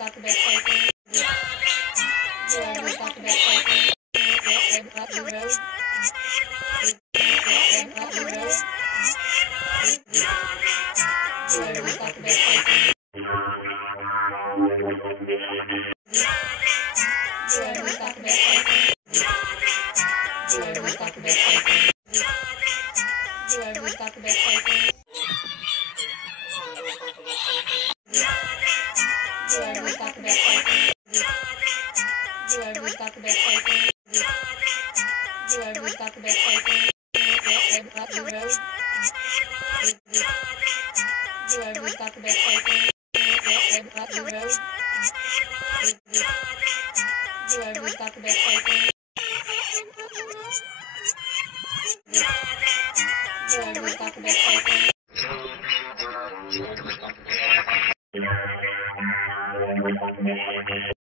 got the best pricing. Whoever's got the best pricing. Red Button Road. Red Button Road. Whoever's got the best pricing. Whoever's got the best pricing. Whoever's got the best pricing. Whoever's got the best pricing. Whoever's got the best pricing. Whoever's got the best pricing. Whoever's got the best pricing. Red Button Road. Whoever's got the best pricing. Red Button Road. Whoever's got the best pricing. Whoever's got the best pricing.